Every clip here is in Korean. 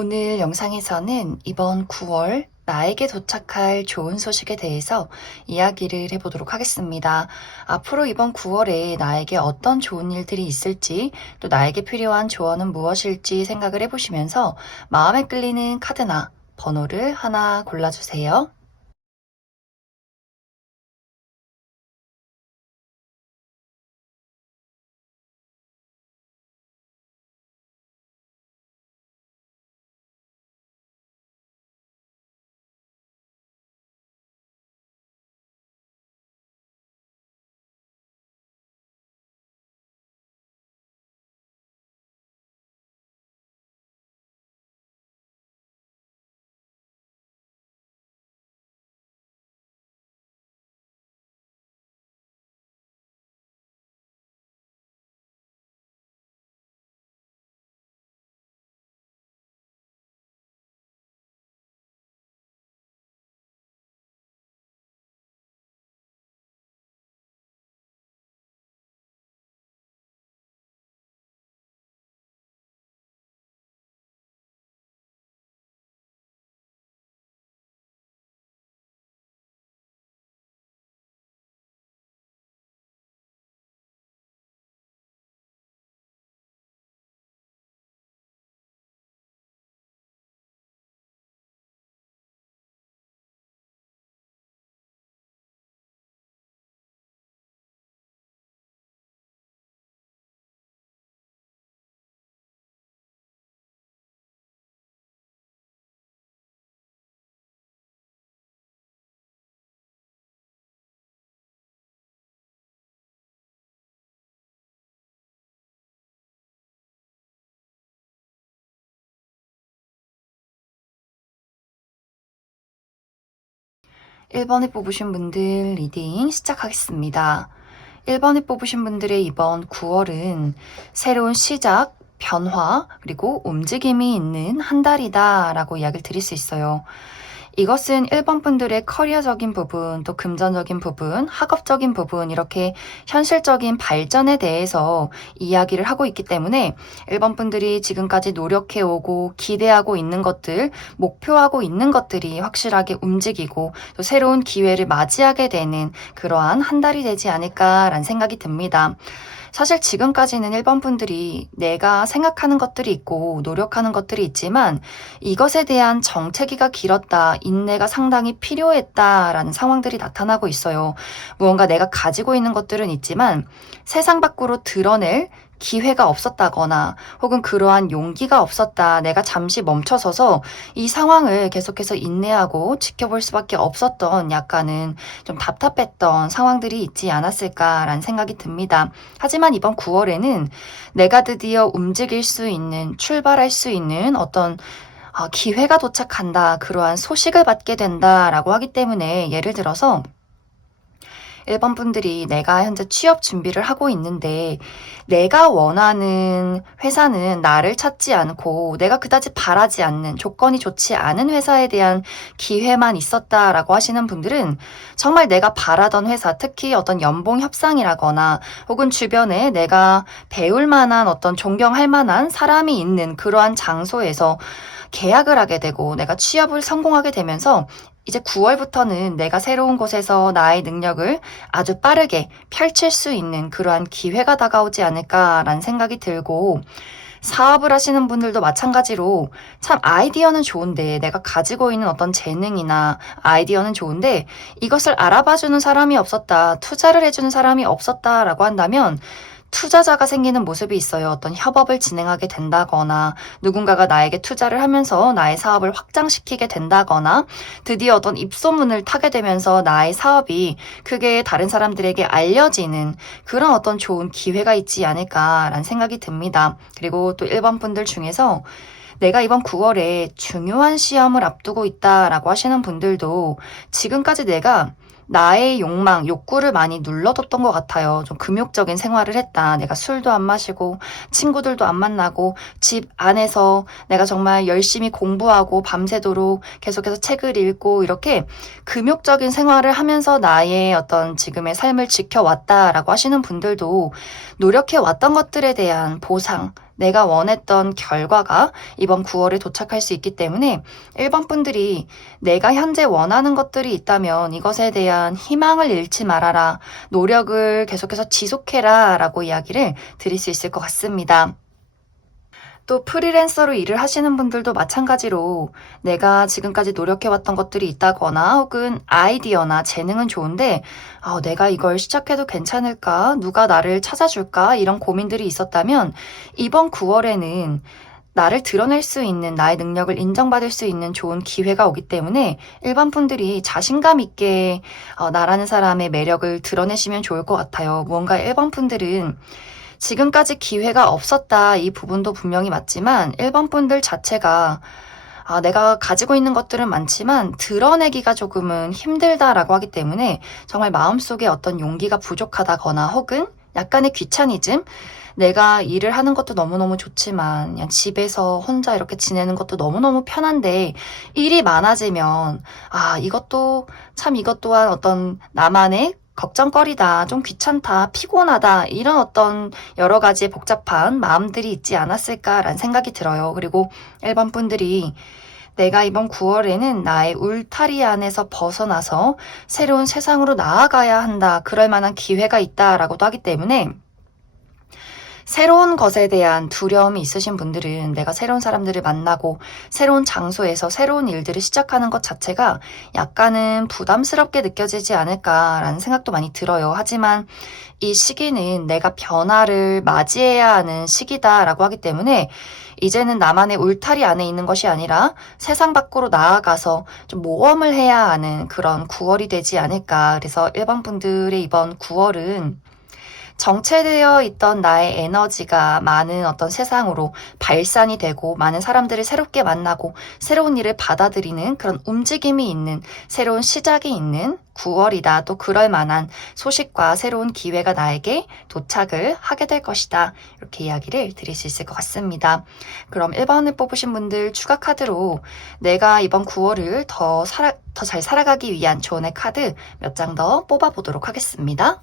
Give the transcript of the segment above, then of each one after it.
오늘 영상에서는 이번 9월 나에게 도착할 좋은 소식에 대해서 이야기를 해보도록 하겠습니다. 앞으로 이번 9월에 나에게 어떤 좋은 일들이 있을지, 또 나에게 필요한 조언은 무엇일지 생각을 해보시면서 마음에 끌리는 카드나 번호를 하나 골라주세요. 1번에 뽑으신 분들 리딩 시작하겠습니다. 1번에 뽑으신 분들의 이번 9월은 새로운 시작, 변화, 그리고 움직임이 있는 한 달이다 라고 이야기를 드릴 수 있어요. 이것은 1번 분들의 커리어적인 부분, 또 금전적인 부분, 학업적인 부분, 이렇게 현실적인 발전에 대해서 이야기를 하고 있기 때문에 1번 분들이 지금까지 노력해오고 기대하고 있는 것들, 목표하고 있는 것들이 확실하게 움직이고 또 새로운 기회를 맞이하게 되는 그러한 한 달이 되지 않을까라는 생각이 듭니다. 사실 지금까지는 1번 분들이 내가 생각하는 것들이 있고 노력하는 것들이 있지만 이것에 대한 정체기가 길었다, 인내가 상당히 필요했다라는 상황들이 나타나고 있어요. 무언가 내가 가지고 있는 것들은 있지만 세상 밖으로 드러낼 기회가 없었다거나 혹은 그러한 용기가 없었다. 내가 잠시 멈춰서서 이 상황을 계속해서 인내하고 지켜볼 수밖에 없었던 약간은 좀 답답했던 상황들이 있지 않았을까라는 생각이 듭니다. 하지만 이번 9월에는 내가 드디어 움직일 수 있는, 출발할 수 있는 어떤 기회가 도착한다. 그러한 소식을 받게 된다라고 하기 때문에 예를 들어서 1번 분들이 내가 현재 취업 준비를 하고 있는데 내가 원하는 회사는 나를 찾지 않고 내가 그다지 바라지 않는 조건이 좋지 않은 회사에 대한 기회만 있었다라고 하시는 분들은 정말 내가 바라던 회사, 특히 어떤 연봉 협상이라거나 혹은 주변에 내가 배울 만한 어떤 존경할 만한 사람이 있는 그러한 장소에서 계약을 하게 되고 내가 취업을 성공하게 되면서 이제 9월부터는 내가 새로운 곳에서 나의 능력을 아주 빠르게 펼칠 수 있는 그러한 기회가 다가오지 않을까라는 생각이 들고, 사업을 하시는 분들도 마찬가지로 참 아이디어는 좋은데 내가 가지고 있는 어떤 재능이나 아이디어는 좋은데 이것을 알아봐주는 사람이 없었다, 투자를 해주는 사람이 없었다라고 한다면 투자자가 생기는 모습이 있어요. 어떤 협업을 진행하게 된다거나 누군가가 나에게 투자를 하면서 나의 사업을 확장시키게 된다거나 드디어 어떤 입소문을 타게 되면서 나의 사업이 크게 다른 사람들에게 알려지는 그런 어떤 좋은 기회가 있지 않을까라는 생각이 듭니다. 그리고 또 1번 분들 중에서 내가 이번 9월에 중요한 시험을 앞두고 있다라고 하시는 분들도 지금까지 내가 나의 욕망, 욕구를 많이 눌러뒀던 것 같아요. 좀 금욕적인 생활을 했다. 내가 술도 안 마시고 친구들도 안 만나고 집 안에서 내가 정말 열심히 공부하고 밤새도록 계속해서 책을 읽고 이렇게 금욕적인 생활을 하면서 나의 어떤 지금의 삶을 지켜왔다라고 하시는 분들도 노력해왔던 것들에 대한 보상, 내가 원했던 결과가 이번 9월에 도착할 수 있기 때문에 1번 분들이 내가 현재 원하는 것들이 있다면 이것에 대한 희망을 잃지 말아라. 노력을 계속해서 지속해라 라고 이야기를 드릴 수 있을 것 같습니다. 또 프리랜서로 일을 하시는 분들도 마찬가지로 내가 지금까지 노력해왔던 것들이 있다거나 혹은 아이디어나 재능은 좋은데 내가 이걸 시작해도 괜찮을까? 누가 나를 찾아줄까? 이런 고민들이 있었다면 이번 9월에는 나를 드러낼 수 있는 나의 능력을 인정받을 수 있는 좋은 기회가 오기 때문에 일반 분들이 자신감 있게 나라는 사람의 매력을 드러내시면 좋을 것 같아요. 무언가 일반 분들은 지금까지 기회가 없었다 이 부분도 분명히 맞지만 1번 분들 자체가 내가 가지고 있는 것들은 많지만 드러내기가 조금은 힘들다라고 하기 때문에 정말 마음속에 어떤 용기가 부족하다거나 혹은 약간의 귀차니즘 내가 일을 하는 것도 너무너무 좋지만 그냥 집에서 혼자 이렇게 지내는 것도 너무너무 편한데 일이 많아지면 이것 또한 어떤 나만의 걱정거리다, 좀 귀찮다, 피곤하다, 이런 어떤 여러 가지의 복잡한 마음들이 있지 않았을까라는 생각이 들어요. 그리고 1번 분들이 내가 이번 9월에는 나의 울타리 안에서 벗어나서 새로운 세상으로 나아가야 한다, 그럴 만한 기회가 있다라고도 하기 때문에 새로운 것에 대한 두려움이 있으신 분들은 내가 새로운 사람들을 만나고 새로운 장소에서 새로운 일들을 시작하는 것 자체가 약간은 부담스럽게 느껴지지 않을까라는 생각도 많이 들어요. 하지만 이 시기는 내가 변화를 맞이해야 하는 시기다라고 하기 때문에 이제는 나만의 울타리 안에 있는 것이 아니라 세상 밖으로 나아가서 좀 모험을 해야 하는 그런 9월이 되지 않을까. 그래서 일반 분들의 이번 9월은 정체되어 있던 나의 에너지가 많은 어떤 세상으로 발산이 되고 많은 사람들을 새롭게 만나고 새로운 일을 받아들이는 그런 움직임이 있는 새로운 시작이 있는 9월이다. 또 그럴 만한 소식과 새로운 기회가 나에게 도착을 하게 될 것이다. 이렇게 이야기를 드릴 수 있을 것 같습니다. 그럼 1번을 뽑으신 분들 추가 카드로 내가 이번 9월을 더 잘 살아가기 위한 조언의 카드 몇 장 더 뽑아보도록 하겠습니다.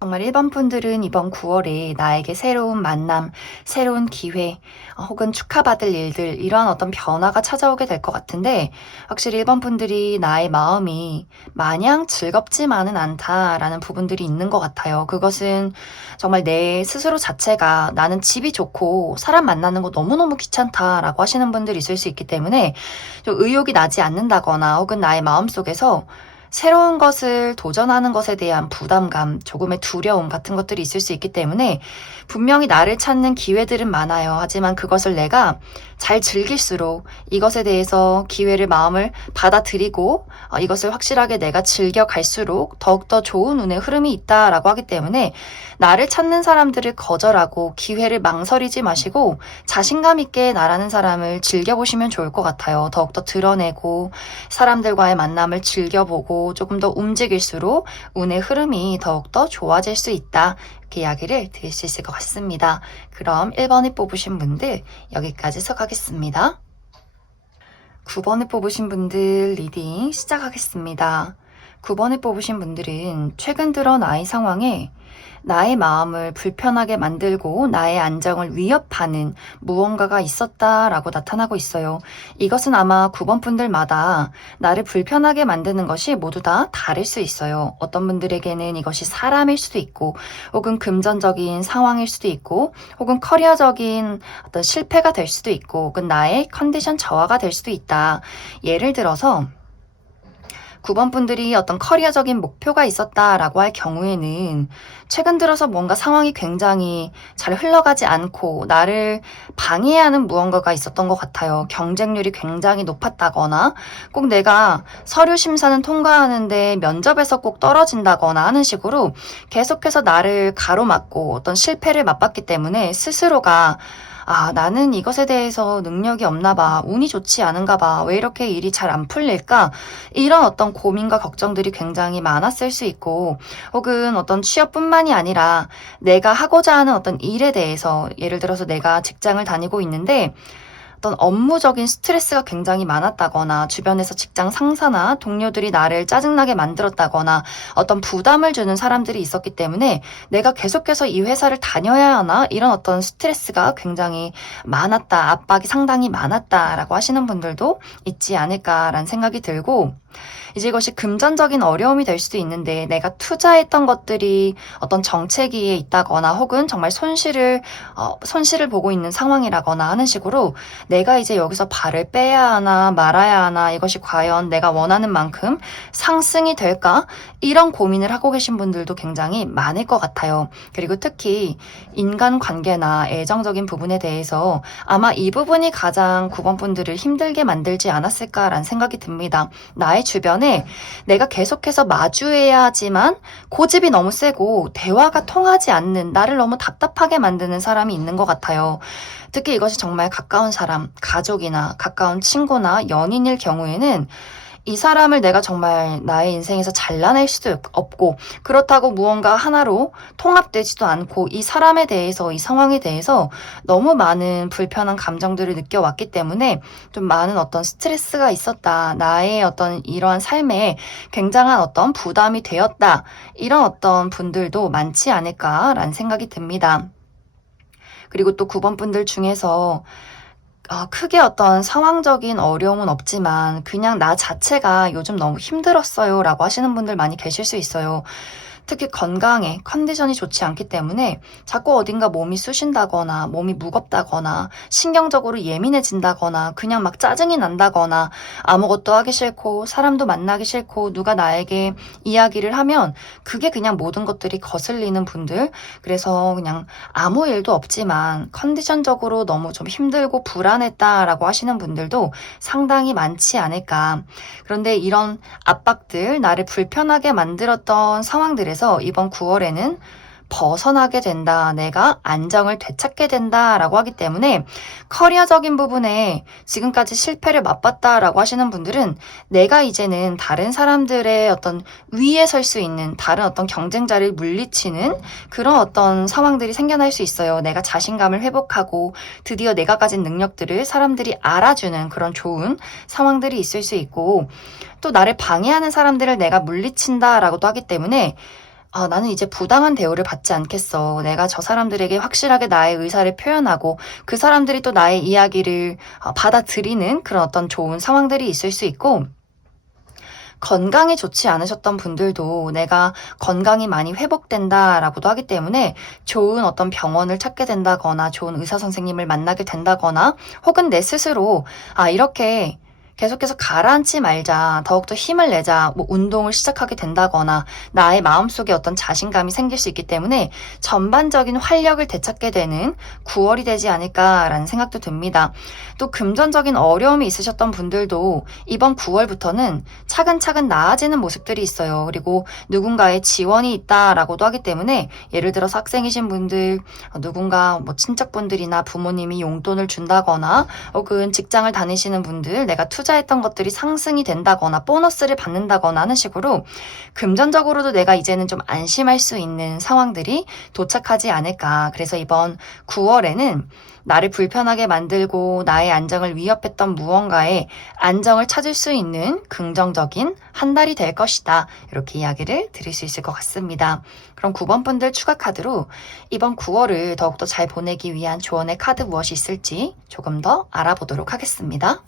정말 1번 분들은 이번 9월에 나에게 새로운 만남, 새로운 기회, 혹은 축하받을 일들, 이런 어떤 변화가 찾아오게 될 것 같은데 확실히 1번 분들이 나의 마음이 마냥 즐겁지만은 않다라는 부분들이 있는 것 같아요. 그것은 정말 내 스스로 자체가 나는 집이 좋고 사람 만나는 거 너무너무 귀찮다라고 하시는 분들이 있을 수 있기 때문에 좀 의욕이 나지 않는다거나 혹은 나의 마음속에서 새로운 것을 도전하는 것에 대한 부담감, 조금의 두려움 같은 것들이 있을 수 있기 때문에 분명히 나를 찾는 기회들은 많아요. 하지만 그것을 내가 잘 즐길수록 이것에 대해서 마음을 받아들이고 이것을 확실하게 내가 즐겨갈수록 더욱더 좋은 운의 흐름이 있다라고 하기 때문에 나를 찾는 사람들을 거절하고 기회를 망설이지 마시고 자신감 있게 나라는 사람을 즐겨보시면 좋을 것 같아요. 더욱더 드러내고 사람들과의 만남을 즐겨보고 조금 더 움직일수록 운의 흐름이 더욱더 좋아질 수 있다. 이렇게 이야기를 드릴 수 있을 것 같습니다. 그럼 1번을 뽑으신 분들 여기까지 수고하겠습니다. 9번을 뽑으신 분들 리딩 시작하겠습니다. 9번을 뽑으신 분들은 최근 들어 나의 상황에 나의 마음을 불편하게 만들고 나의 안정을 위협하는 무언가가 있었다라고 나타나고 있어요. 이것은 아마 9번 분들마다 나를 불편하게 만드는 것이 모두 다 다를 수 있어요. 어떤 분들에게는 이것이 사람일 수도 있고 혹은 금전적인 상황일 수도 있고 혹은 커리어적인 어떤 실패가 될 수도 있고 혹은 나의 컨디션 저하가 될 수도 있다. 예를 들어서 9번 분들이 어떤 커리어적인 목표가 있었다라고 할 경우에는 최근 들어서 뭔가 상황이 굉장히 잘 흘러가지 않고 나를 방해하는 무언가가 있었던 것 같아요. 경쟁률이 굉장히 높았다거나 꼭 내가 서류 심사는 통과하는데 면접에서 꼭 떨어진다거나 하는 식으로 계속해서 나를 가로막고 어떤 실패를 맛봤기 때문에 스스로가 나는 이것에 대해서 능력이 없나 봐. 운이 좋지 않은가 봐. 왜 이렇게 일이 잘 안 풀릴까? 이런 어떤 고민과 걱정들이 굉장히 많았을 수 있고, 혹은 어떤 취업뿐만이 아니라 내가 하고자 하는 어떤 일에 대해서, 예를 들어서 내가 직장을 다니고 있는데, 어떤 업무적인 스트레스가 굉장히 많았다거나 주변에서 직장 상사나 동료들이 나를 짜증나게 만들었다거나 어떤 부담을 주는 사람들이 있었기 때문에 내가 계속해서 이 회사를 다녀야 하나 이런 어떤 스트레스가 굉장히 많았다, 압박이 상당히 많았다라고 하시는 분들도 있지 않을까라는 생각이 들고, 이제 이것이 금전적인 어려움이 될 수도 있는데 내가 투자했던 것들이 어떤 정체기에 있다거나 혹은 정말 손실을 보고 있는 상황이라거나 하는 식으로 내가 이제 여기서 발을 빼야 하나 말아야 하나, 이것이 과연 내가 원하는 만큼 상승이 될까? 이런 고민을 하고 계신 분들도 굉장히 많을 것 같아요. 그리고 특히 인간관계나 애정적인 부분에 대해서 아마 이 부분이 가장 9번 분들을 힘들게 만들지 않았을까라는 생각이 듭니다. 나의 주변에 내가 계속해서 마주해야 하지만 고집이 너무 세고 대화가 통하지 않는, 나를 너무 답답하게 만드는 사람이 있는 것 같아요. 특히 이것이 정말 가까운 사람, 가족이나 가까운 친구나 연인일 경우에는 이 사람을 내가 정말 나의 인생에서 잘라낼 수도 없고, 그렇다고 무언가 하나로 통합되지도 않고, 이 사람에 대해서, 이 상황에 대해서 너무 많은 불편한 감정들을 느껴왔기 때문에 좀 많은 어떤 스트레스가 있었다, 나의 어떤 이러한 삶에 굉장한 어떤 부담이 되었다, 이런 어떤 분들도 많지 않을까라는 생각이 듭니다. 그리고 또 9번 분들 중에서 크게 어떤 상황적인 어려움은 없지만 그냥 나 자체가 요즘 너무 힘들었어요 라고 하시는 분들 많이 계실 수 있어요. 특히 건강에 컨디션이 좋지 않기 때문에 자꾸 어딘가 몸이 쑤신다거나 몸이 무겁다거나 신경적으로 예민해진다거나 그냥 막 짜증이 난다거나 아무것도 하기 싫고 사람도 만나기 싫고 누가 나에게 이야기를 하면 그게 그냥 모든 것들이 거슬리는 분들, 그래서 그냥 아무 일도 없지만 컨디션적으로 너무 좀 힘들고 불안했다라고 하시는 분들도 상당히 많지 않을까. 그런데 이런 압박들, 나를 불편하게 만들었던 상황들에서 이번 9월에는 벗어나게 된다, 내가 안정을 되찾게 된다라고 하기 때문에 커리어적인 부분에 지금까지 실패를 맛봤다라고 하시는 분들은 내가 이제는 다른 사람들의 어떤 위에 설 수 있는, 다른 어떤 경쟁자를 물리치는 그런 어떤 상황들이 생겨날 수 있어요. 내가 자신감을 회복하고 드디어 내가 가진 능력들을 사람들이 알아주는 그런 좋은 상황들이 있을 수 있고, 또 나를 방해하는 사람들을 내가 물리친다라고도 하기 때문에 나는 이제 부당한 대우를 받지 않겠어. 내가 저 사람들에게 확실하게 나의 의사를 표현하고 그 사람들이 또 나의 이야기를 받아들이는 그런 어떤 좋은 상황들이 있을 수 있고, 건강이 좋지 않으셨던 분들도 내가 건강이 많이 회복된다라고도 하기 때문에 좋은 어떤 병원을 찾게 된다거나 좋은 의사 선생님을 만나게 된다거나 혹은 내 스스로 이렇게 계속해서 가라앉지 말자, 더욱더 힘을 내자, 운동을 시작하게 된다거나 나의 마음속에 어떤 자신감이 생길 수 있기 때문에 전반적인 활력을 되찾게 되는 9월이 되지 않을까라는 생각도 듭니다. 또 금전적인 어려움이 있으셨던 분들도 이번 9월부터는 차근차근 나아지는 모습들이 있어요. 그리고 누군가의 지원이 있다라고도 하기 때문에 예를 들어서 학생이신 분들, 누군가 친척분들이나 부모님이 용돈을 준다거나 혹은 직장을 다니시는 분들, 내가 투자했던 것들이 상승이 된다거나 보너스를 받는다거나 하는 식으로 금전적으로도 내가 이제는 좀 안심할 수 있는 상황들이 도착하지 않을까. 그래서 이번 9월에는 나를 불편하게 만들고 나의 안정을 위협했던 무언가에 안정을 찾을 수 있는 긍정적인 한 달이 될 것이다, 이렇게 이야기를 드릴 수 있을 것 같습니다. 그럼 9번 분들 추가 카드로 이번 9월을 더욱더 잘 보내기 위한 조언의 카드 무엇이 있을지 조금 더 알아보도록 하겠습니다.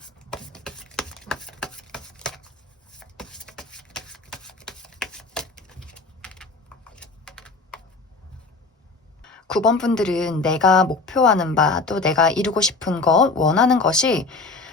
9번 분들은 내가 목표하는 바, 또 내가 이루고 싶은 것, 원하는 것이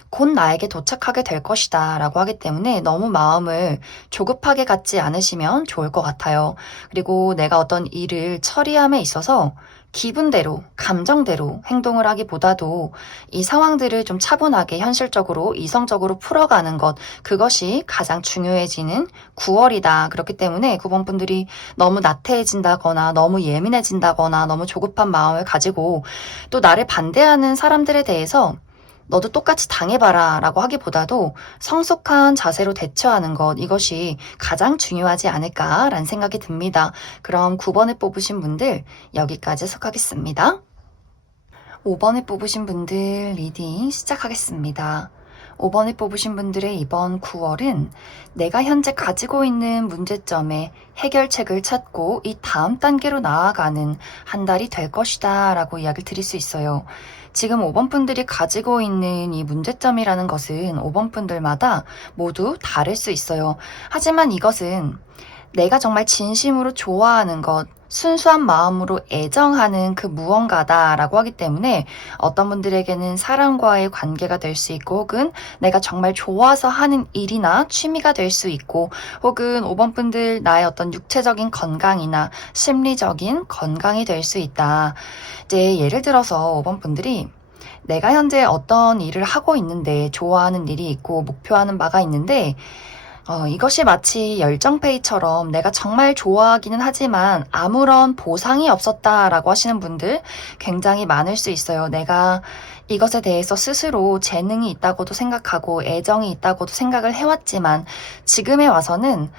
곧 나에게 도착하게 될 것이다 라고 하기 때문에 너무 마음을 조급하게 갖지 않으시면 좋을 것 같아요. 그리고 내가 어떤 일을 처리함에 있어서 기분대로, 감정대로 행동을 하기보다도 이 상황들을 좀 차분하게 현실적으로, 이성적으로 풀어가는 것, 그것이 가장 중요해지는 9월이다. 그렇기 때문에 9번 분들이 너무 나태해진다거나 너무 예민해진다거나 너무 조급한 마음을 가지고 또 나를 반대하는 사람들에 대해서 너도 똑같이 당해봐라 라고 하기보다도 성숙한 자세로 대처하는 것, 이것이 가장 중요하지 않을까라는 생각이 듭니다. 그럼 9번을 뽑으신 분들 여기까지 해석하겠습니다. 5번을 뽑으신 분들 리딩 시작하겠습니다. 5번을 뽑으신 분들의 이번 9월은 내가 현재 가지고 있는 문제점에 해결책을 찾고 이 다음 단계로 나아가는 한 달이 될 것이다 라고 이야기를 드릴 수 있어요. 지금 5번 분들이 가지고 있는 이 문제점이라는 것은 5번 분들마다 모두 다를 수 있어요. 하지만 이것은 내가 정말 진심으로 좋아하는 것, 순수한 마음으로 애정하는 그 무언가다라고 하기 때문에 어떤 분들에게는 사람과의 관계가 될 수 있고 혹은 내가 정말 좋아서 하는 일이나 취미가 될 수 있고 혹은 5번 분들 나의 어떤 육체적인 건강이나 심리적인 건강이 될 수 있다. 이제 예를 들어서 5번 분들이 내가 현재 어떤 일을 하고 있는데 좋아하는 일이 있고 목표하는 바가 있는데 이것이 마치 열정페이처럼 내가 정말 좋아하기는 하지만 아무런 보상이 없었다라고 하시는 분들 굉장히 많을 수 있어요. 내가 이것에 대해서 스스로 재능이 있다고도 생각하고 애정이 있다고도 생각을 해왔지만 지금에 와서는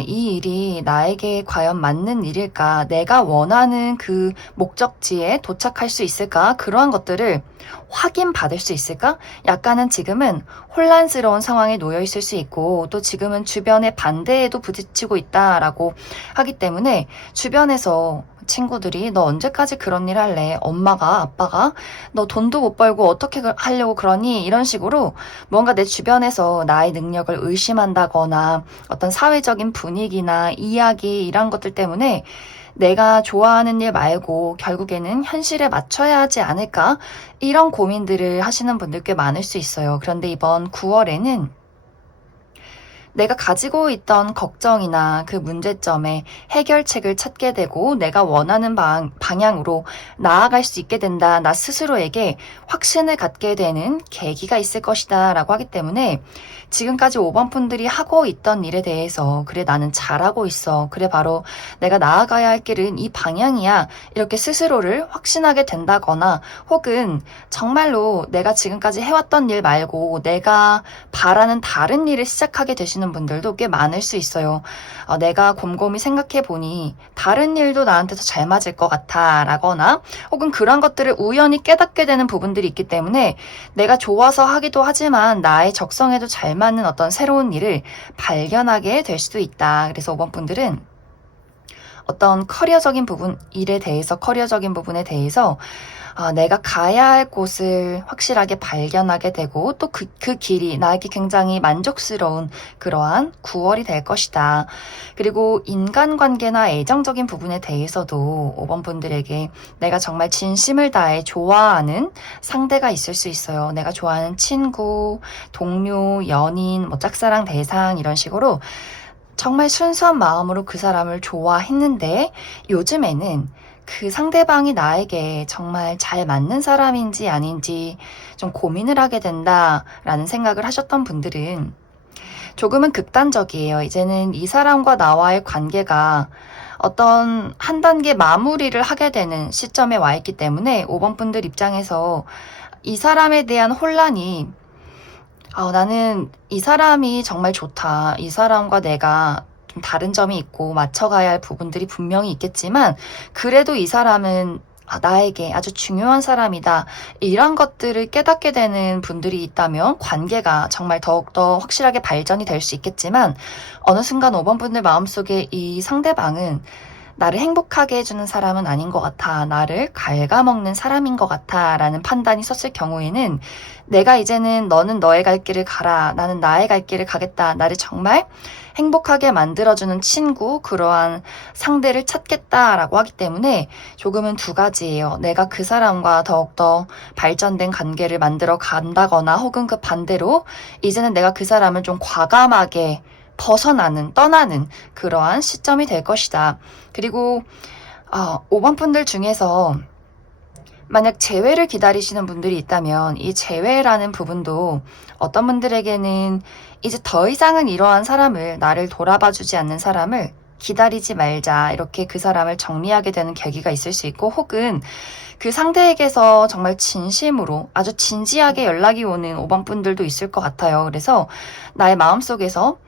이 일이 나에게 과연 맞는 일일까? 내가 원하는 그 목적지에 도착할 수 있을까? 그러한 것들을 확인받을 수 있을까? 약간은 지금은 혼란스러운 상황에 놓여 있을 수 있고, 또 지금은 주변의 반대에도 부딪히고 있다라고 하기 때문에 주변에서 친구들이 너 언제까지 그런 일 할래? 엄마가, 아빠가 너 돈도 못 벌고 어떻게 하려고 그러니? 이런 식으로 뭔가 내 주변에서 나의 능력을 의심한다거나 어떤 사회적인 분위기나 이야기 이런 것들 때문에 내가 좋아하는 일 말고 결국에는 현실에 맞춰야 하지 않을까? 이런 고민들을 하시는 분들 꽤 많을 수 있어요. 그런데 이번 9월에는 내가 가지고 있던 걱정이나 그 문제점에 해결책을 찾게 되고 내가 원하는 방향으로 나아갈 수 있게 된다. 나 스스로에게 확신을 갖게 되는 계기가 있을 것이다 라고 하기 때문에 지금까지 5번 분들이 하고 있던 일에 대해서 그래 나는 잘하고 있어. 그래 바로 내가 나아가야 할 길은 이 방향이야. 이렇게 스스로를 확신하게 된다거나 혹은 정말로 내가 지금까지 해왔던 일 말고 내가 바라는 다른 일을 시작하게 되시는 분들도 꽤 많을 수 있어요. 내가 곰곰이 생각해 보니 다른 일도 나한테 더 잘 맞을 것 같아 라거나 혹은 그런 것들을 우연히 깨닫게 되는 부분들이 있기 때문에 내가 좋아서 하기도 하지만 나의 적성에도 잘 맞는 어떤 새로운 일을 발견하게 될 수도 있다. 그래서 5번 분들은 어떤 커리어적인 부분, 커리어적인 부분에 대해서 내가 가야 할 곳을 확실하게 발견하게 되고 또 그 길이 나에게 굉장히 만족스러운 그러한 9월이 될 것이다. 그리고 인간관계나 애정적인 부분에 대해서도 5번 분들에게 내가 정말 진심을 다해 좋아하는 상대가 있을 수 있어요. 내가 좋아하는 친구, 동료, 연인, 짝사랑 대상 이런 식으로 정말 순수한 마음으로 그 사람을 좋아했는데 요즘에는 그 상대방이 나에게 정말 잘 맞는 사람인지 아닌지 좀 고민을 하게 된다라는 생각을 하셨던 분들은 조금은 극단적이에요. 이제는 이 사람과 나와의 관계가 어떤 한 단계 마무리를 하게 되는 시점에 와 있기 때문에 5번 분들 입장에서 이 사람에 대한 혼란이 나는 이 사람이 정말 좋다. 이 사람과 내가 좀 다른 점이 있고 맞춰가야 할 부분들이 분명히 있겠지만 그래도 이 사람은 나에게 아주 중요한 사람이다. 이런 것들을 깨닫게 되는 분들이 있다면 관계가 정말 더욱더 확실하게 발전이 될 수 있겠지만 어느 순간 5번 분들 마음속에 이 상대방은 나를 행복하게 해주는 사람은 아닌 것 같아. 나를 갉아먹는 사람인 것 같아. 라는 판단이 섰을 경우에는 내가 이제는 너는 너의 갈 길을 가라. 나는 나의 갈 길을 가겠다. 나를 정말 행복하게 만들어주는 친구, 그러한 상대를 찾겠다라고 하기 때문에 조금은 두 가지예요. 내가 그 사람과 더욱더 발전된 관계를 만들어 간다거나 혹은 그 반대로 이제는 내가 그 사람을 좀 과감하게 떠나는 그러한 시점이 될 것이다. 그리고 5번 분들 중에서 만약 재회를 기다리시는 분들이 있다면 이 재회라는 부분도 어떤 분들에게는 이제 더 이상은 이러한 사람을 나를 돌아봐주지 않는 사람을 기다리지 말자 이렇게 그 사람을 정리하게 되는 계기가 있을 수 있고 혹은 그 상대에게서 정말 진심으로 아주 진지하게 연락이 오는 5번 분들도 있을 것 같아요. 그래서 나의 마음속에서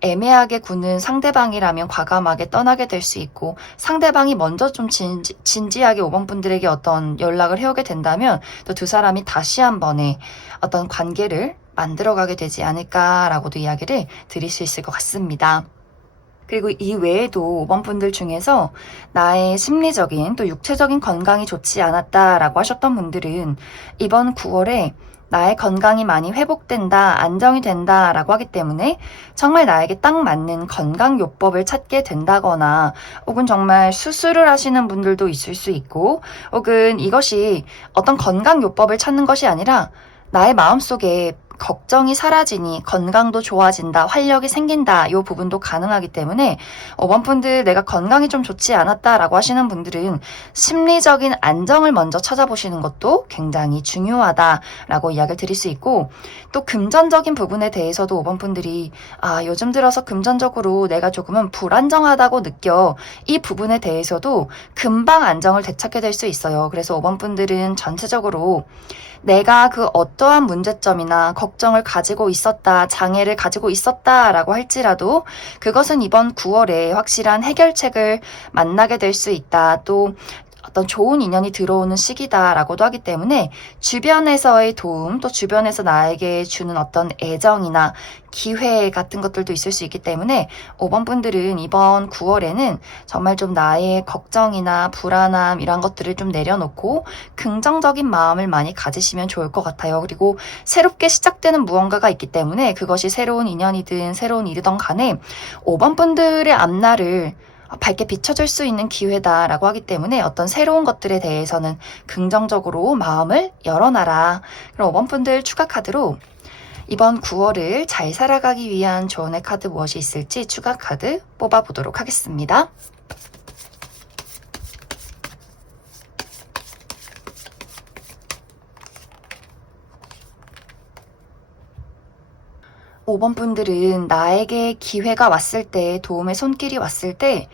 애매하게 구는 상대방이라면 과감하게 떠나게 될 수 있고, 상대방이 먼저 좀 진지하게 5번 분들에게 어떤 연락을 해오게 된다면 또 두 사람이 다시 한 번의 어떤 관계를 만들어가게 되지 않을까라고도 이야기를 드릴 수 있을 것 같습니다. 그리고 이 외에도 5번 분들 중에서 나의 심리적인 또 육체적인 건강이 좋지 않았다라고 하셨던 분들은 이번 9월에 나의 건강이 많이 회복된다, 안정이 된다라고 하기 때문에 정말 나에게 딱 맞는 건강요법을 찾게 된다거나 혹은 정말 수술을 하시는 분들도 있을 수 있고 혹은 이것이 어떤 건강요법을 찾는 것이 아니라 나의 마음속에 걱정이 사라지니 건강도 좋아진다, 활력이 생긴다, 이 부분도 가능하기 때문에 5번 분들 내가 건강이 좀 좋지 않았다라고 하시는 분들은 심리적인 안정을 먼저 찾아보시는 것도 굉장히 중요하다라고 이야기를 드릴 수 있고 또 금전적인 부분에 대해서도 5번 분들이 요즘 들어서 금전적으로 내가 조금은 불안정하다고 느껴 이 부분에 대해서도 금방 안정을 되찾게 될 수 있어요. 그래서 5번 분들은 전체적으로 내가 그 어떠한 문제점이나 걱정을 가지고 있었다, 장애를 가지고 있었다라고 할지라도 그것은 이번 9월에 확실한 해결책을 만나게 될 수 있다. 또 어떤 좋은 인연이 들어오는 시기다라고도 하기 때문에 주변에서의 도움, 또 주변에서 나에게 주는 어떤 애정이나 기회 같은 것들도 있을 수 있기 때문에 5번 분들은 이번 9월에는 정말 좀 나의 걱정이나 불안함 이런 것들을 좀 내려놓고 긍정적인 마음을 많이 가지시면 좋을 것 같아요. 그리고 새롭게 시작되는 무언가가 있기 때문에 그것이 새로운 인연이든 새로운 일이든 간에 5번 분들의 앞날을 밝게 비춰줄 수 있는 기회다라고 하기 때문에 어떤 새로운 것들에 대해서는 긍정적으로 마음을 열어놔라. 그럼 5번 분들 추가 카드로 이번 9월을 잘 살아가기 위한 조언의 카드 무엇이 있을지 추가 카드 뽑아보도록 하겠습니다. (5번) 분들은 나에게 기회가 왔을 때, 도움의 손길이 왔을 때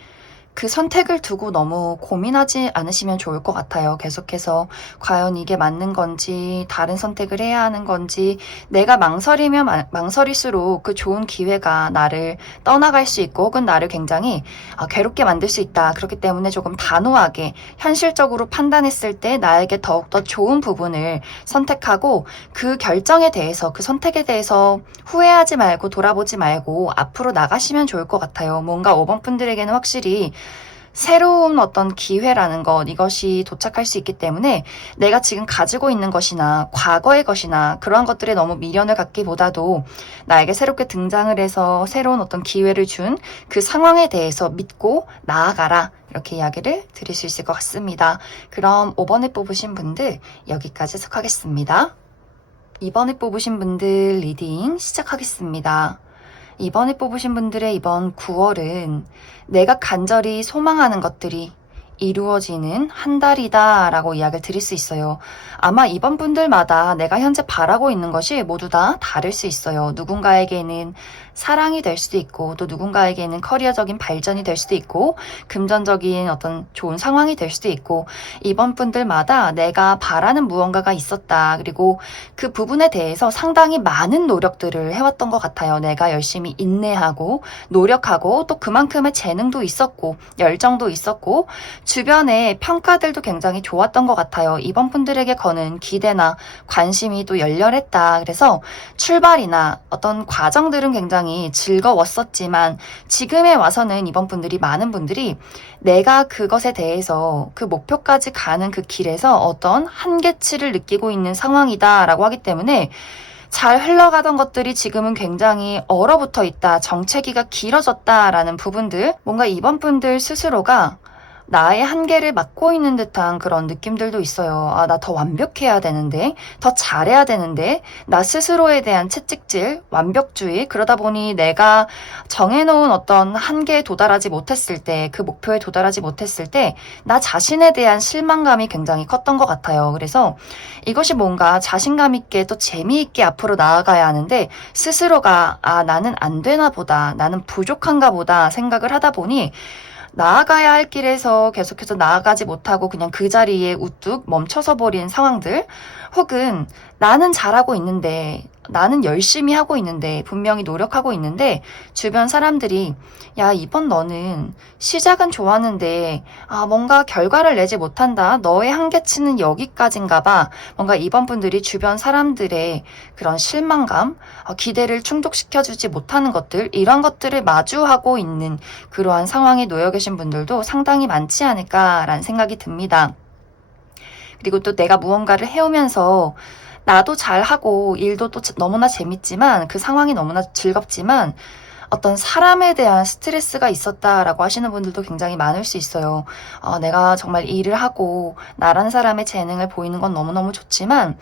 그 선택을 두고 너무 고민하지 않으시면 좋을 것 같아요. 계속해서 과연 이게 맞는 건지, 다른 선택을 해야 하는 건지, 내가 망설이면 망설일수록 그 좋은 기회가 나를 떠나갈 수 있고 혹은 나를 굉장히 괴롭게 만들 수 있다. 그렇기 때문에 조금 단호하게 현실적으로 판단했을 때 나에게 더욱더 좋은 부분을 선택하고 그 결정에 대해서, 그 선택에 대해서 후회하지 말고 돌아보지 말고 앞으로 나가시면 좋을 것 같아요. 뭔가 5번 분들에게는 확실히 새로운 어떤 기회라는 것, 이것이 도착할 수 있기 때문에 내가 지금 가지고 있는 것이나 과거의 것이나 그러한 것들에 너무 미련을 갖기보다도 나에게 새롭게 등장을 해서 새로운 어떤 기회를 준 그 상황에 대해서 믿고 나아가라. 이렇게 이야기를 드릴 수 있을 것 같습니다. 그럼 5번에 뽑으신 분들 여기까지 해석하겠습니다. 2번에 뽑으신 분들 리딩 시작하겠습니다. 2번에 뽑으신 분들의 이번 9월은 내가 간절히 소망하는 것들이 이루어지는 한 달이다 라고 이야기를 드릴 수 있어요. 아마 이번 분들마다 내가 현재 바라고 있는 것이 모두 다 다를 수 있어요. 누군가에게는 사랑이 될 수도 있고 또 누군가에게는 커리어적인 발전이 될 수도 있고 금전적인 어떤 좋은 상황이 될 수도 있고 이번 분들마다 내가 바라는 무언가가 있었다. 그리고 그 부분에 대해서 상당히 많은 노력들을 해왔던 것 같아요. 내가 열심히 인내하고 노력하고 또 그만큼의 재능도 있었고 열정도 있었고 주변의 평가들도 굉장히 좋았던 것 같아요. 이번 분들에게 거는 기대나 관심이 또 열렬했다. 그래서 출발이나 어떤 과정들은 굉장히 즐거웠었지만 지금에 와서는 이번 분들이 많은 분들이 내가 그것에 대해서 그 목표까지 가는 그 길에서 어떤 한계치를 느끼고 있는 상황이다라고 하기 때문에 잘 흘러가던 것들이 지금은 굉장히 얼어붙어 있다. 정체기가 길어졌다라는 부분들, 뭔가 이번 분들 스스로가 나의 한계를 막고 있는 듯한 그런 느낌들도 있어요. 나 더 완벽해야 되는데, 더 잘해야 되는데, 나 스스로에 대한 채찍질, 완벽주의, 그러다 보니 내가 정해놓은 어떤 한계에 도달하지 못했을 때, 그 목표에 도달하지 못했을 때, 나 자신에 대한 실망감이 굉장히 컸던 것 같아요. 그래서 이것이 뭔가 자신감 있게 또 재미있게 앞으로 나아가야 하는데, 스스로가, 나는 안 되나 보다, 나는 부족한가 보다 생각을 하다 보니, 나아가야 할 길에서 계속해서 나아가지 못하고 그냥 그 자리에 우뚝 멈춰서 버린 상황들 혹은 나는 잘하고 있는데 나는 열심히 하고 있는데, 분명히 노력하고 있는데, 주변 사람들이, 야, 이번 너는 시작은 좋았는데, 뭔가 결과를 내지 못한다. 너의 한계치는 여기까지인가 봐. 뭔가 이번 분들이 주변 사람들의 그런 실망감, 기대를 충족시켜주지 못하는 것들, 이런 것들을 마주하고 있는 그러한 상황에 놓여 계신 분들도 상당히 많지 않을까라는 생각이 듭니다. 그리고 또 내가 무언가를 해오면서 나도 잘하고 일도 또 너무나 재밌지만 그 상황이 너무나 즐겁지만 어떤 사람에 대한 스트레스가 있었다라고 하시는 분들도 굉장히 많을 수 있어요. 내가 정말 일을 하고 나라는 사람의 재능을 보이는 건 너무너무 좋지만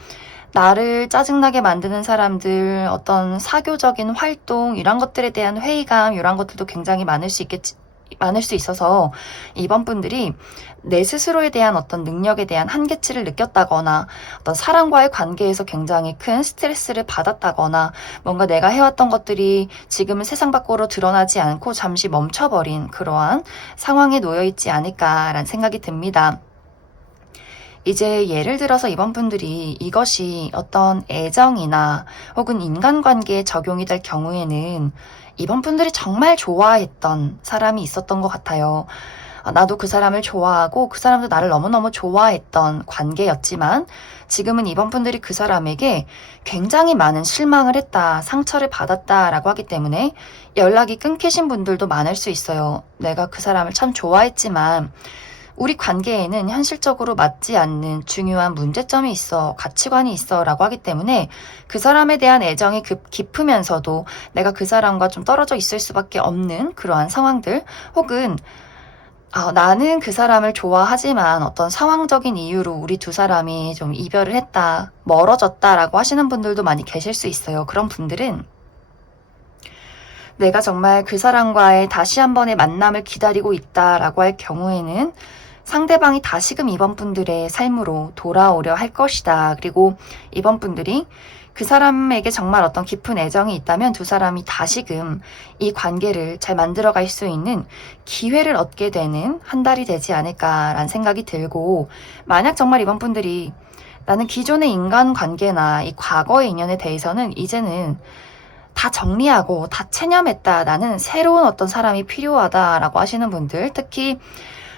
나를 짜증나게 만드는 사람들, 어떤 사교적인 활동, 이런 것들에 대한 회의감, 이런 것들도 굉장히 많을 수 있어서 이번 분들이 내 스스로에 대한 어떤 능력에 대한 한계치를 느꼈다거나 어떤 사람과의 관계에서 굉장히 큰 스트레스를 받았다거나 뭔가 내가 해왔던 것들이 지금은 세상 밖으로 드러나지 않고 잠시 멈춰버린 그러한 상황에 놓여 있지 않을까라는 생각이 듭니다. 이제 예를 들어서 이번 분들이 이것이 어떤 애정이나 혹은 인간관계에 적용이 될 경우에는 이번 분들이 정말 좋아했던 사람이 있었던 것 같아요. 나도 그 사람을 좋아하고 그 사람도 나를 너무너무 좋아했던 관계였지만 지금은 이번 분들이 그 사람에게 굉장히 많은 실망을 했다, 상처를 받았다라고 하기 때문에 연락이 끊기신 분들도 많을 수 있어요. 내가 그 사람을 참 좋아했지만 우리 관계에는 현실적으로 맞지 않는 중요한 문제점이 있어, 가치관이 있어 라고 하기 때문에 그 사람에 대한 애정이 깊으면서도 내가 그 사람과 좀 떨어져 있을 수밖에 없는 그러한 상황들, 혹은 나는 그 사람을 좋아하지만 어떤 상황적인 이유로 우리 두 사람이 좀 이별을 했다, 멀어졌다라고 하시는 분들도 많이 계실 수 있어요. 그런 분들은 내가 정말 그 사람과의 다시 한 번의 만남을 기다리고 있다라고 할 경우에는 상대방이 다시금 이번 분들의 삶으로 돌아오려 할 것이다. 그리고 이번 분들이 그 사람에게 정말 어떤 깊은 애정이 있다면 두 사람이 다시금 이 관계를 잘 만들어갈 수 있는 기회를 얻게 되는 한 달이 되지 않을까라는 생각이 들고, 만약 정말 이번 분들이 나는 기존의 인간관계나 이 과거의 인연에 대해서는 이제는 다 정리하고 다 체념했다, 나는 새로운 어떤 사람이 필요하다라고 하시는 분들, 특히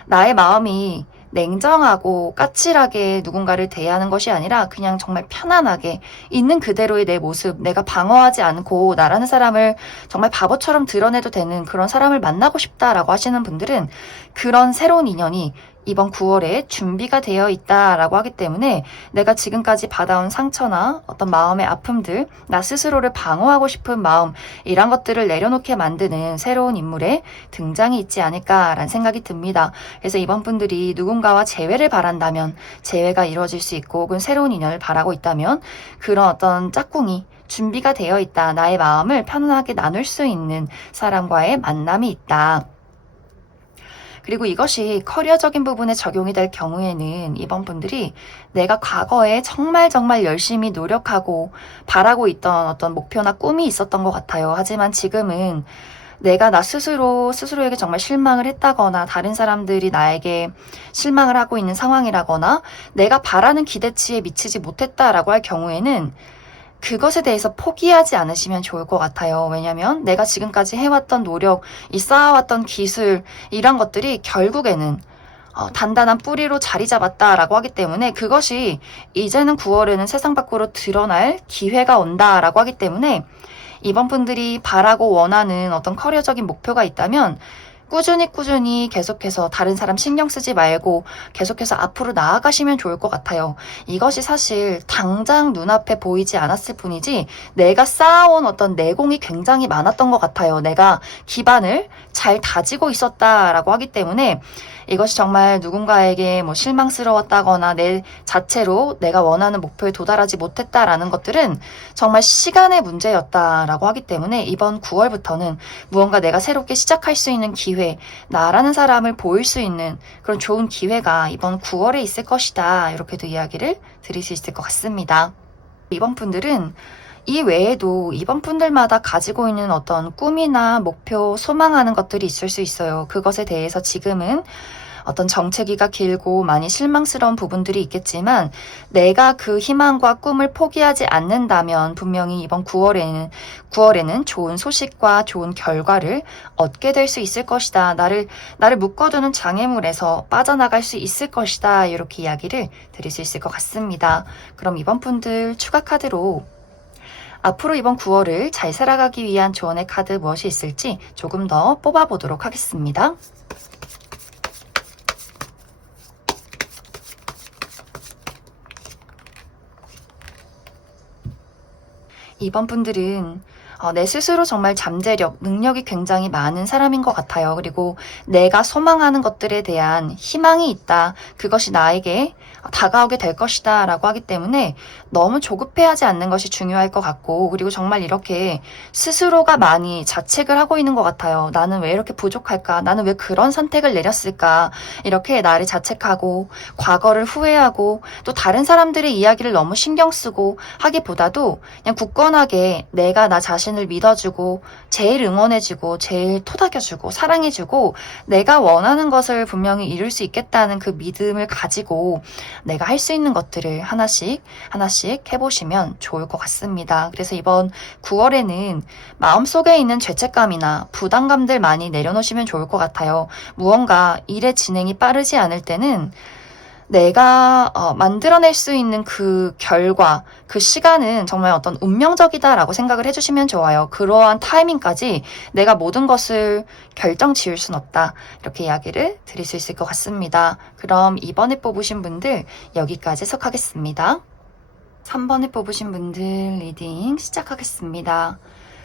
나의 마음이 냉정하고 까칠하게 누군가를 대하는 것이 아니라 그냥 정말 편안하게 있는 그대로의 내 모습, 내가 방어하지 않고 나라는 사람을 정말 바보처럼 드러내도 되는 그런 사람을 만나고 싶다라고 하시는 분들은 그런 새로운 인연이 이번 9월에 준비가 되어 있다라고 하기 때문에 내가 지금까지 받아온 상처나 어떤 마음의 아픔들, 나 스스로를 방어하고 싶은 마음, 이런 것들을 내려놓게 만드는 새로운 인물의 등장이 있지 않을까라는 생각이 듭니다. 그래서 이번 분들이 누군가와 재회를 바란다면 재회가 이루어질 수 있고, 혹은 새로운 인연을 바라고 있다면 그런 어떤 짝꿍이 준비가 되어 있다, 나의 마음을 편안하게 나눌 수 있는 사람과의 만남이 있다. 그리고 이것이 커리어적인 부분에 적용이 될 경우에는 이번 분들이 내가 과거에 정말 열심히 노력하고 바라고 있던 어떤 목표나 꿈이 있었던 것 같아요. 하지만 지금은 내가 나 스스로에게 정말 실망을 했다거나 다른 사람들이 나에게 실망을 하고 있는 상황이라거나 내가 바라는 기대치에 미치지 못했다라고 할 경우에는 그것에 대해서 포기하지 않으시면 좋을 것 같아요. 왜냐면 내가 지금까지 해왔던 노력, 이 쌓아왔던 기술, 이런 것들이 결국에는 단단한 뿌리로 자리 잡았다라고 하기 때문에 그것이 이제는 9월에는 세상 밖으로 드러날 기회가 온다라고 하기 때문에 이번 분들이 바라고 원하는 어떤 커리어적인 목표가 있다면 꾸준히 계속해서 다른 사람 신경 쓰지 말고 계속해서 앞으로 나아가시면 좋을 것 같아요. 이것이 사실 당장 눈앞에 보이지 않았을 뿐이지 내가 쌓아온 어떤 내공이 굉장히 많았던 것 같아요. 내가 기반을 잘 다지고 있었다라고 하기 때문에 이것이 정말 누군가에게 실망스러웠다거나 내 자체로 내가 원하는 목표에 도달하지 못했다라는 것들은 정말 시간의 문제였다라고 하기 때문에 이번 9월부터는 무언가 내가 새롭게 시작할 수 있는 기회, 나라는 사람을 보일 수 있는 그런 좋은 기회가 이번 9월에 있을 것이다. 이렇게도 이야기를 드릴 수 있을 것 같습니다. 이번 분들은 이 외에도 이번 분들마다 가지고 있는 어떤 꿈이나 목표, 소망하는 것들이 있을 수 있어요. 그것에 대해서 지금은 어떤 정체기가 길고 많이 실망스러운 부분들이 있겠지만 내가 그 희망과 꿈을 포기하지 않는다면 분명히 이번 9월에는 좋은 소식과 좋은 결과를 얻게 될 수 있을 것이다. 나를 묶어두는 장애물에서 빠져나갈 수 있을 것이다. 이렇게 이야기를 드릴 수 있을 것 같습니다. 그럼 이번 분들 추가 카드로 앞으로 이번 9월을 잘 살아가기 위한 조언의 카드 무엇이 있을지 조금 더 뽑아보도록 하겠습니다. 이번 분들은 내 스스로 정말 잠재력, 능력이 굉장히 많은 사람인 것 같아요. 그리고 내가 소망하는 것들에 대한 희망이 있다. 그것이 나에게 다가오게 될 것이다 라고 하기 때문에 너무 조급해하지 않는 것이 중요할 것 같고, 그리고 정말 이렇게 스스로가 많이 자책을 하고 있는 것 같아요. 나는 왜 이렇게 부족할까? 나는 왜 그런 선택을 내렸을까? 이렇게 나를 자책하고 과거를 후회하고 또 다른 사람들의 이야기를 너무 신경 쓰고 하기보다도 그냥 굳건하게 내가 나 자신을 믿어주고 제일 응원해주고 제일 토닥여주고 사랑해주고 내가 원하는 것을 분명히 이룰 수 있겠다는 그 믿음을 가지고 내가 할 수 있는 것들을 하나씩 해보시면 좋을 것 같습니다. 그래서 이번 9월에는 마음속에 있는 죄책감이나 부담감들 많이 내려놓으시면 좋을 것 같아요. 무언가 일의 진행이 빠르지 않을 때는 내가 만들어낼 수 있는 그 결과, 그 시간은 정말 어떤 운명적이다라고 생각을 해주시면 좋아요. 그러한 타이밍까지 내가 모든 것을 결정 지을 순 없다. 이렇게 이야기를 드릴 수 있을 것 같습니다. 그럼 이번에 뽑으신 분들 여기까지 해석하겠습니다. 3번에 뽑으신 분들 리딩 시작하겠습니다.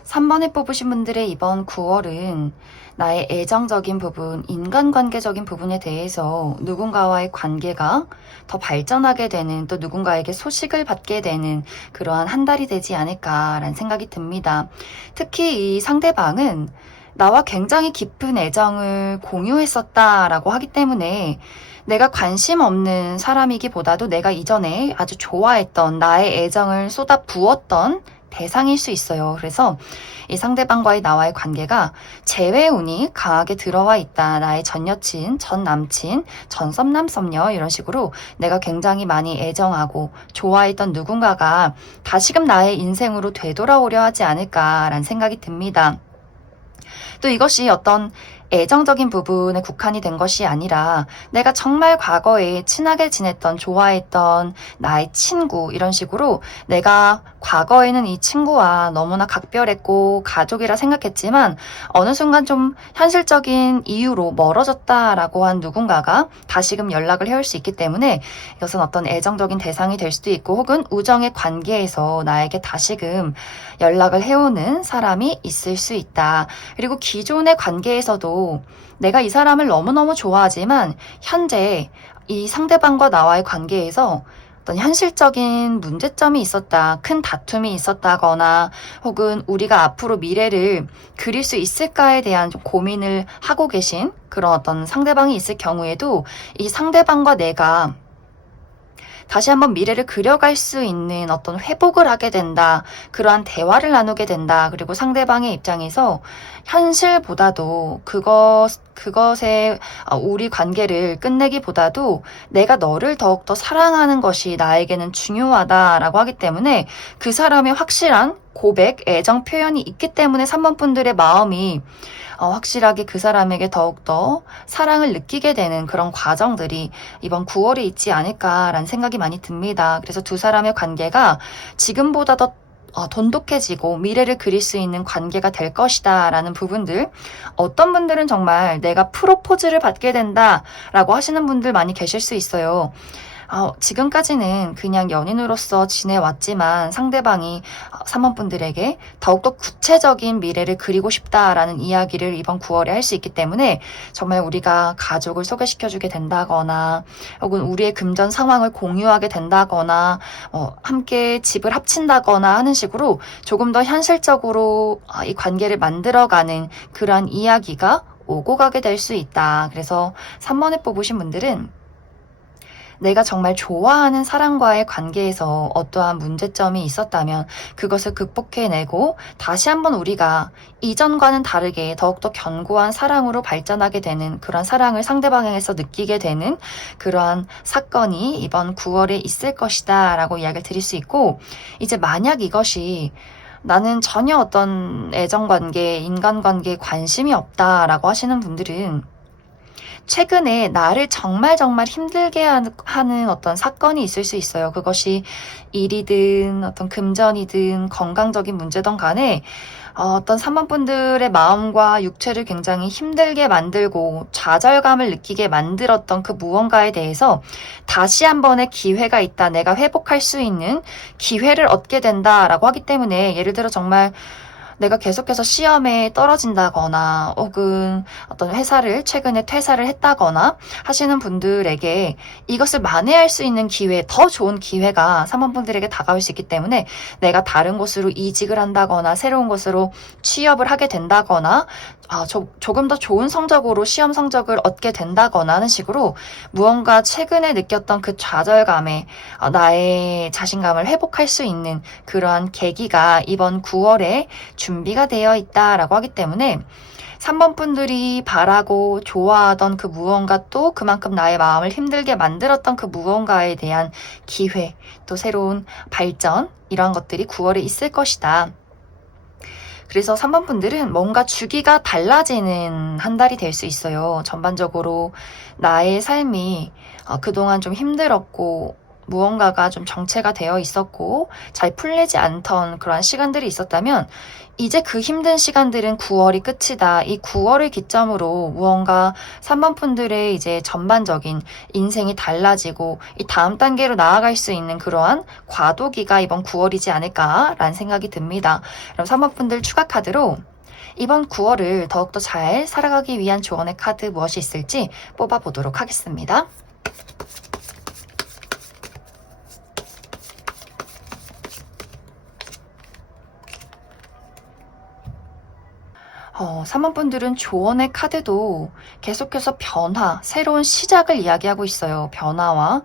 3번에 뽑으신 분들의 이번 9월은 나의 애정적인 부분, 인간관계적인 부분에 대해서 누군가와의 관계가 더 발전하게 되는, 또 누군가에게 소식을 받게 되는 그러한 한 달이 되지 않을까라는 생각이 듭니다. 특히 이 상대방은 나와 굉장히 깊은 애정을 공유했었다라고 하기 때문에 내가 관심 없는 사람이기보다도 내가 이전에 아주 좋아했던 나의 애정을 쏟아 부었던 대상일 수 있어요. 그래서 이 상대방과의 나와의 관계가 재회운이 강하게 들어와 있다. 나의 전 여친, 전 남친, 전 썸남 썸녀 이런 식으로 내가 굉장히 많이 애정하고 좋아했던 누군가가 다시금 나의 인생으로 되돌아오려 하지 않을까라는 생각이 듭니다. 또 이것이 어떤 애정적인 부분에 국한이 된 것이 아니라 내가 정말 과거에 친하게 지냈던, 좋아했던 나의 친구 이런 식으로 내가 과거에는 이 친구와 너무나 각별했고 가족이라 생각했지만 어느 순간 좀 현실적인 이유로 멀어졌다라고 한 누군가가 다시금 연락을 해올 수 있기 때문에 이것은 어떤 애정적인 대상이 될 수도 있고 혹은 우정의 관계에서 나에게 다시금 연락을 해오는 사람이 있을 수 있다. 그리고 기존의 관계에서도 내가 이 사람을 너무너무 좋아하지만 현재 이 상대방과 나와의 관계에서 어떤 현실적인 문제점이 있었다, 큰 다툼이 있었다거나 혹은 우리가 앞으로 미래를 그릴 수 있을까에 대한 좀 고민을 하고 계신 그런 어떤 상대방이 있을 경우에도 이 상대방과 내가 다시 한번 미래를 그려갈 수 있는 어떤 회복을 하게 된다. 그러한 대화를 나누게 된다. 그리고 상대방의 입장에서 현실보다도 그것에 우리 관계를 끝내기보다도 내가 너를 더욱더 사랑하는 것이 나에게는 중요하다라고 하기 때문에 그 사람의 확실한 고백, 애정 표현이 있기 때문에 3번 분들의 마음이 확실하게 그 사람에게 더욱더 사랑을 느끼게 되는 그런 과정들이 이번 9월에 있지 않을까라는 생각이 많이 듭니다. 그래서 두 사람의 관계가 지금보다 더 돈독해지고 미래를 그릴 수 있는 관계가 될 것이다 라는 부분들, 어떤 분들은 정말 내가 프로포즈를 받게 된다 라고 하시는 분들 많이 계실 수 있어요. 지금까지는 그냥 연인으로서 지내왔지만 상대방이 3번 분들에게 더욱더 구체적인 미래를 그리고 싶다라는 이야기를 이번 9월에 할 수 있기 때문에 정말 우리가 가족을 소개시켜주게 된다거나 혹은 우리의 금전 상황을 공유하게 된다거나 함께 집을 합친다거나 하는 식으로 조금 더 현실적으로 이 관계를 만들어가는 그러한 이야기가 오고 가게 될 수 있다. 그래서 3번에 뽑으신 분들은 내가 정말 좋아하는 사람과의 관계에서 어떠한 문제점이 있었다면 그것을 극복해내고 다시 한번 우리가 이전과는 다르게 더욱더 견고한 사랑으로 발전하게 되는 그런 사랑을 상대방에게서 느끼게 되는 그러한 사건이 이번 9월에 있을 것이다 라고 이야기를 드릴 수 있고, 이제 만약 이것이 나는 전혀 어떤 애정관계, 인간관계에 관심이 없다라고 하시는 분들은 최근에 나를 정말 힘들게 하는 어떤 사건이 있을 수 있어요. 그것이 일이든 어떤 금전이든 건강적인 문제든 간에 어떤 3번 분들의 마음과 육체를 굉장히 힘들게 만들고 좌절감을 느끼게 만들었던 그 무언가에 대해서 다시 한 번의 기회가 있다. 내가 회복할 수 있는 기회를 얻게 된다라고 하기 때문에, 예를 들어 정말 내가 계속해서 시험에 떨어진다거나 혹은 어떤 회사를 최근에 퇴사를 했다거나 하시는 분들에게 이것을 만회할 수 있는 기회, 더 좋은 기회가 3번 분들에게 다가올 수 있기 때문에, 내가 다른 곳으로 이직을 한다거나 새로운 곳으로 취업을 하게 된다거나 조금 더 좋은 성적으로 시험 성적을 얻게 된다거나 하는 식으로 무언가 최근에 느꼈던 그 좌절감에 나의 자신감을 회복할 수 있는 그러한 계기가 이번 9월에 준비가 되어 있다라고 하기 때문에, 3번 분들이 바라고 좋아하던 그 무언가, 또 그만큼 나의 마음을 힘들게 만들었던 그 무언가에 대한 기회, 또 새로운 발전, 이러한 것들이 9월에 있을 것이다. 그래서 3번 분들은 뭔가 주기가 달라지는 한 달이 될 수 있어요. 전반적으로 나의 삶이 그동안 좀 힘들었고 무언가가 좀 정체가 되어 있었고 잘 풀리지 않던 그러한 시간들이 있었다면, 이제 그 힘든 시간들은 9월이 끝이다. 이 9월을 기점으로 무언가 3번 분들의 이제 전반적인 인생이 달라지고 이 다음 단계로 나아갈 수 있는 그러한 과도기가 이번 9월이지 않을까라는 생각이 듭니다. 그럼 3번 분들 추가 카드로 이번 9월을 더욱더 잘 살아가기 위한 조언의 카드 무엇이 있을지 뽑아보도록 하겠습니다. 3번 분들은 조언의 카드도 계속해서 변화, 새로운 시작을 이야기하고 있어요. 변화와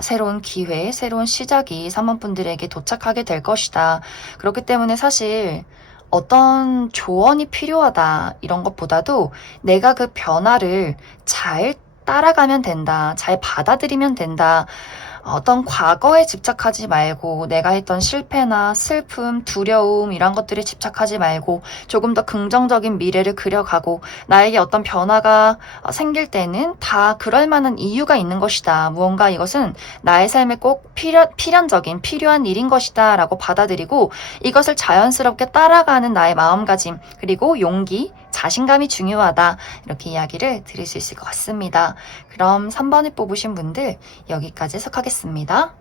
새로운 기회, 새로운 시작이 3번 분들에게 도착하게 될 것이다. 그렇기 때문에 사실 어떤 조언이 필요하다 이런 것보다도 내가 그 변화를 잘 따라가면 된다, 잘 받아들이면 된다. 어떤 과거에 집착하지 말고 내가 했던 실패나 슬픔, 두려움 이런 것들에 집착하지 말고 조금 더 긍정적인 미래를 그려가고, 나에게 어떤 변화가 생길 때는 다 그럴 만한 이유가 있는 것이다. 무언가 이것은 나의 삶에 꼭 필연적인 필요한 일인 것이다 라고 받아들이고, 이것을 자연스럽게 따라가는 나의 마음가짐, 그리고 용기, 자신감이 중요하다. 이렇게 이야기를 드릴 수 있을 것 같습니다. 그럼 3번을 뽑으신 분들 여기까지 해석하겠습니다.